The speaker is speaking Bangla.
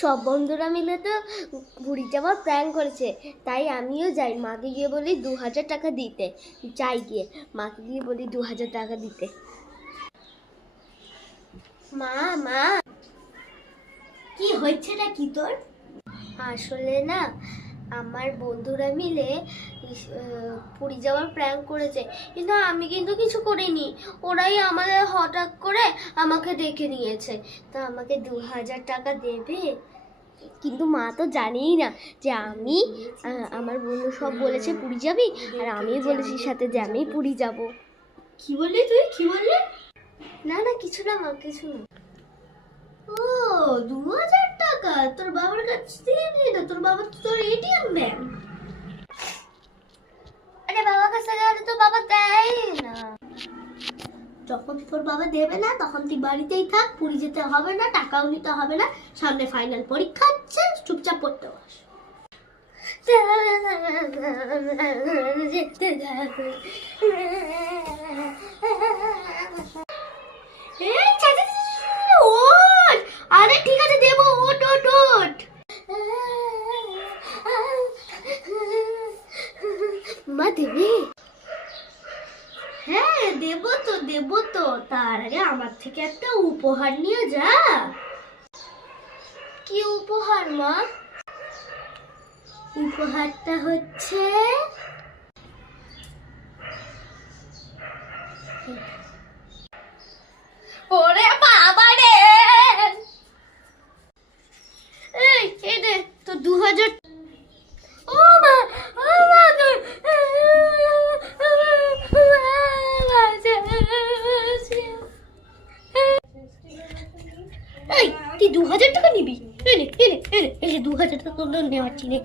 সব বন্ধুরা মিলে তো পুরী যাওয়ার প্ল্যান করেছে, তাই আমিও যাই। মাকে গিয়ে বলি 2000 টাকা দিতে। যাই গিয়ে মাকে গিয়ে বলি 2000 টাকা দিতে। মা মা, কি হয়েছে না কি তোর? আসলে না আমার বন্ধুরা মিলে পুরী যাওয়ার প্ল্যান করেছে, কিন্তু আমি কিন্তু কিছু করিনি। ওরাই আমাদের হঠাৎ করে আমাকে ডেকে নিয়েছে। তা আমাকে 2000 টাকা দেবে? কিন্তু মা তো জানেই না যে আমি আমার বন্ধু সব বলেছে পুরী যাবি, আর আমি বলেছি সাথে যে আমি পুরী যাব। কি বললি তুই? কি বললি? না না কিছু না মা, কিছু না। ও 2000 টাকা তোর বাবার কাছ থেকে নিয়ে না? তোর বাবা তো তোর এটিএম ব্যাংক। আরে বাবার কাছে গেলে তো বাবা দেয় না। যখন তোর বাবা দেবে না তখন তুই বাড়িতেই থাক, পুরী যেতে হবে না, টাকাও নিতে হবে না। সামনে ফাইনাল পরীক্ষা আছে, চুপচাপ পড়তে বস। আরে ঠিক আছে দেবো, ওট ওট ওট। মা দেবে? হ্যাঁ দেবো তো দেবো তো, তার আগে আমার থেকে একটা উপহার নিয়ে যা। কি উপহার মা? উপহারটা হচ্ছে ওরে বাবা রে, এই দে তো 2000। ও মা, ও মা গো। এই তুই 2000 টাকা নিবি? এনে এনে এনে এনে 2000 টাকা নেওয়ার চিনে।